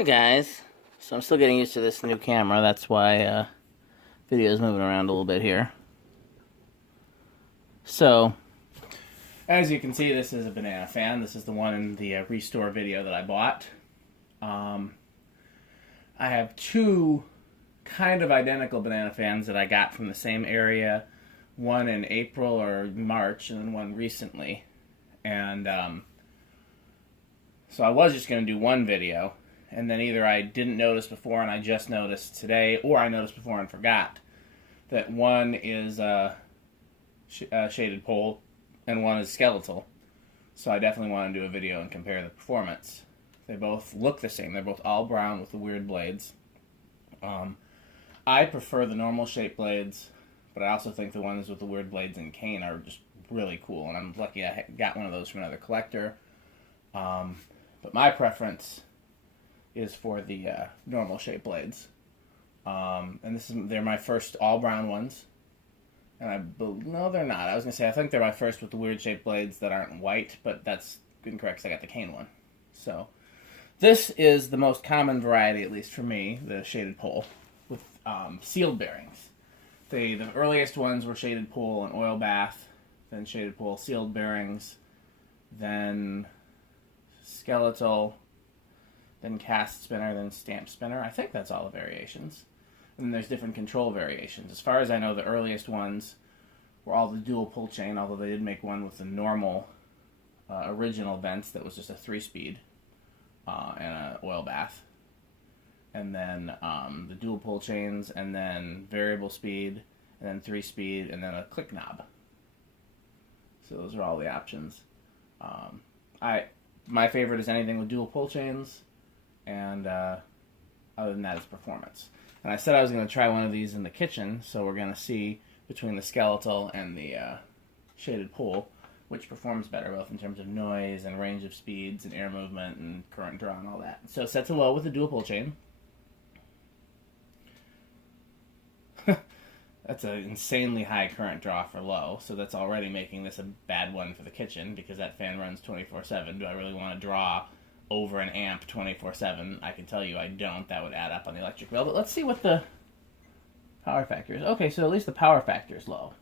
Hey guys, so I'm still getting used to this new camera, that's why video is moving around a little bit here. So, as you can see, this is a Bananafan. This is the one in the restore video that I bought. I have two kind of identical Bananafans that I got from the same area, one in April or March and then one recently. And so I was just going to do one video. And then either I didn't notice before and I just noticed today, or I noticed before and forgot that one is a shaded pole and one is skeletal. So I definitely want to do a video and compare the performance. They both look the same. They're both all brown with the weird blades. I prefer the normal shape blades, but I also think the ones with the weird blades and cane are just really cool. And I'm lucky I got one of those from another collector. But my preference is for the normal shape blades. And they're my first all brown ones. And no, they're not. I was going to say, I think they're my first with the weird shaped blades that aren't white, but that's incorrect because I got the cane one. So, this is the most common variety, at least for me, the shaded pole, with sealed bearings. The earliest ones were shaded pole and oil bath, then shaded pole, sealed bearings, then skeletal, then cast spinner, then stamp spinner. I think that's all the variations. And then there's different control variations. As far as I know, the earliest ones were all the dual pull chain, although they did make one with the normal original vents that was just a 3-speed and an oil bath. And then the dual pull chains, and then variable speed, and then 3-speed, and then a click knob. So those are all the options. My favorite is anything with dual pull chains, and other than that, it's performance. And I said I was going to try one of these in the kitchen, so we're going to see between the skeletal and the shaded pole which performs better, both in terms of noise and range of speeds and air movement and current draw and all that. So set to low with the dual pull chain. That's an insanely high current draw for low, so that's already making this a bad one for the kitchen because that fan runs 24/7. Do I really want to draw over an amp 24/7? I can tell you I don't. That would add up on the electric bill. But let's see what the power factor is. Okay, so at least the power factor is low.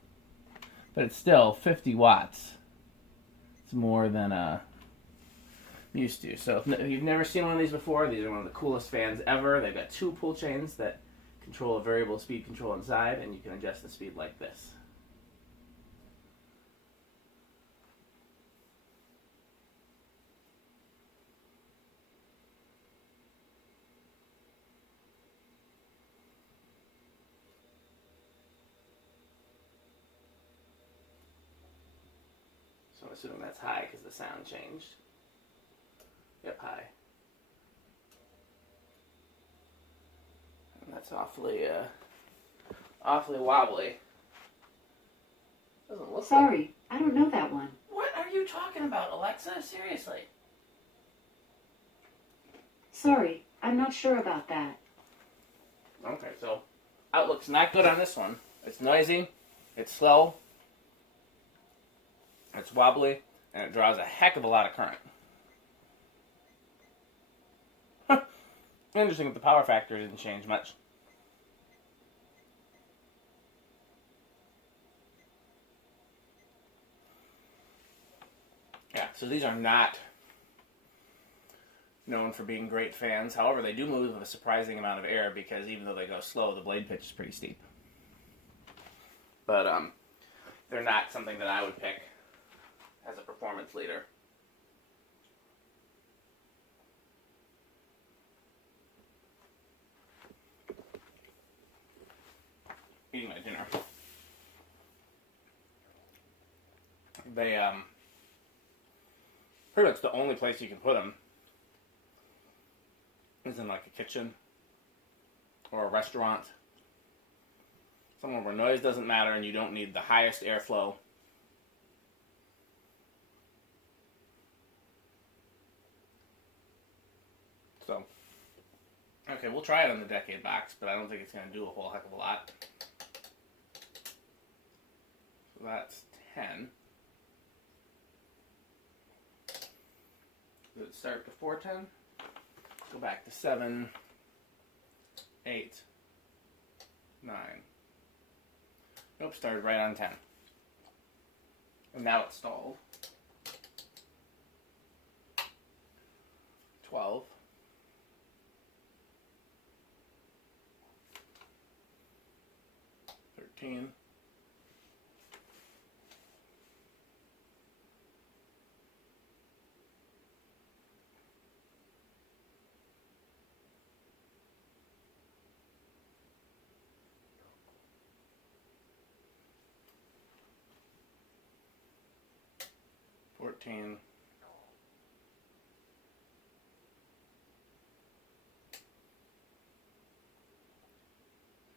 But it's still 50 watts. It's more than used to. So if you've never seen one of these before, these are one of the coolest fans ever. They've got 2 pull chains that control a variable speed control inside, and you can adjust the speed like this. So I'm assuming that's high because the sound changed. Yep, high. And that's awfully wobbly. Doesn't look Sorry, I don't know that one. What are you talking about, Alexa? Seriously. Sorry, I'm not sure about that. Okay, so outlook's not good on this one. It's noisy, it's slow, it's wobbly, and it draws a heck of a lot of current. Interesting that the power factor didn't change much. Yeah, so these are not known for being great fans. However, they do move with a surprising amount of air because even though they go slow, the blade pitch is pretty steep. But they're not something that I would pick as a performance leader. Eating my dinner. They pretty much the only place you can put them is in like a kitchen or a restaurant, somewhere where noise doesn't matter and you don't need the highest airflow. So, okay, we'll try it on the Decade box, but I don't think it's going to do a whole heck of a lot. So that's 10. Does it start before 10? Go back to 7, 8, 9. Nope, started right on 10. And now it's stalled. 12. 13. 14.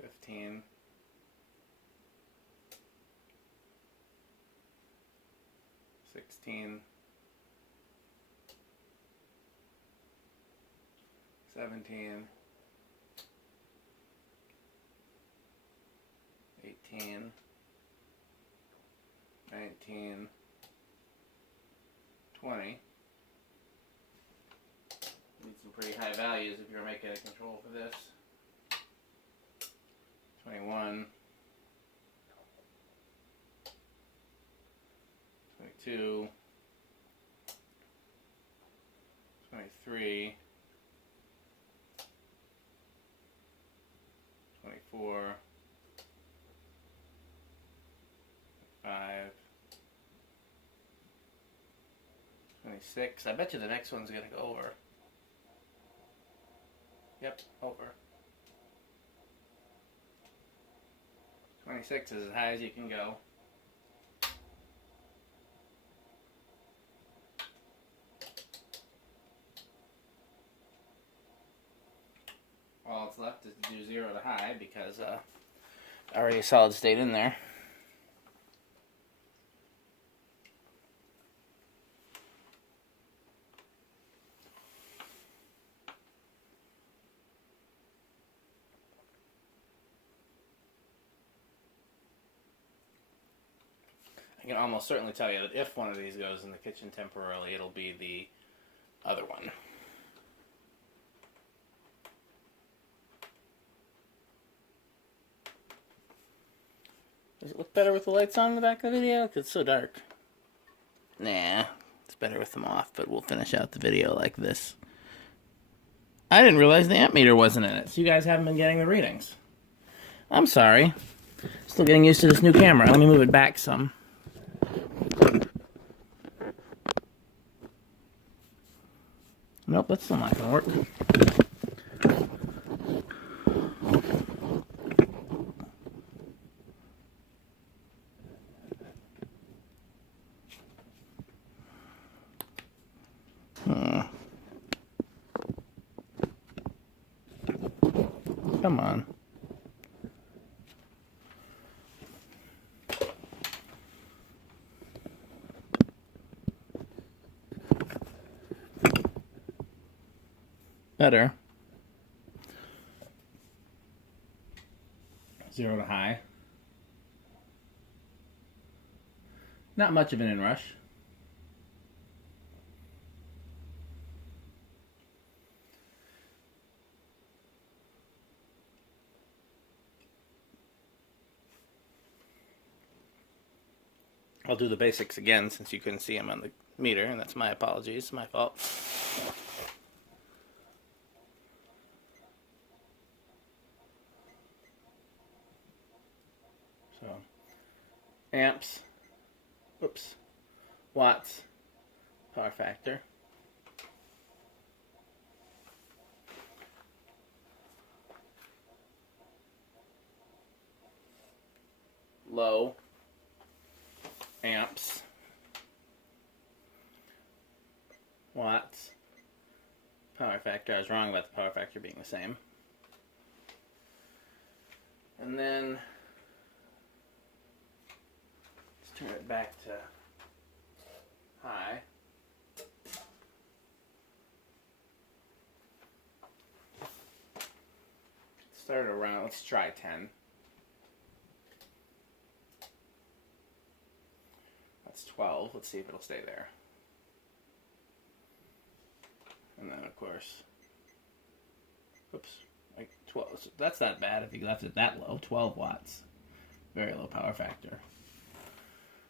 15. 16. 17. 18. 19. 20. Need some pretty high values if you're making a control for this. 21. 22. 23. 24. 5. 26. I bet you the next one's going to go over. Yep, over. 26 is as high as you can go. All that's left is to do 0 to high because already a solid state in there. I can almost certainly tell you that if one of these goes in the kitchen temporarily, it'll be the other one. Does it look better with the lights on in the back of the video? Because it's so dark. Nah, it's better with them off, but we'll finish out the video like this. I didn't realize the amp meter wasn't in it, so you guys haven't been getting the readings. I'm sorry. Still getting used to this new camera. Let me move it back some. Nope, that's still not going to work. Come on. Better. 0 to high. Not much of an inrush. I'll do the basics again since you couldn't see them on the meter, and that's my apologies, my fault. So, amps, oops, watts, power factor. Low, amps, watts, power factor. I was wrong about the power factor being the same. And then let's turn it back to high. Start around, let's try 10. That's 12. Let's see if it'll stay there. And then, of course, Oops. Like 12. So that's not bad if you left it that low. 12 watts. Very low power factor.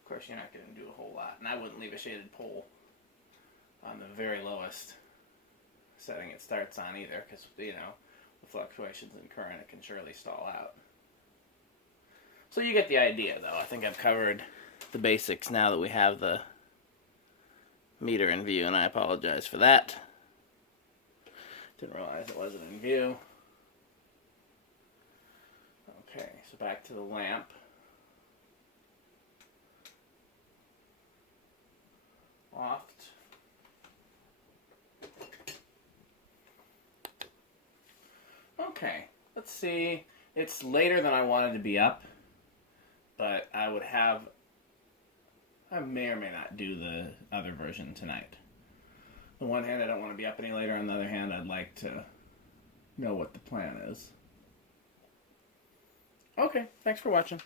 Of course, you're not going to do a whole lot. And I wouldn't leave a shaded pole on the very lowest setting it starts on either, because, you know, the fluctuations in current, it can surely stall out. So you get the idea, though. I think I've covered the basics now that we have the meter in view, and I apologize for that. Didn't realize it wasn't in view. Okay, so back to the lamp. Loft. Okay, let's see. It's later than I wanted to be up, but I may or may not do the other version tonight. On the one hand, I don't want to be up any later. On the other hand, I'd like to know what the plan is. Okay, thanks for watching.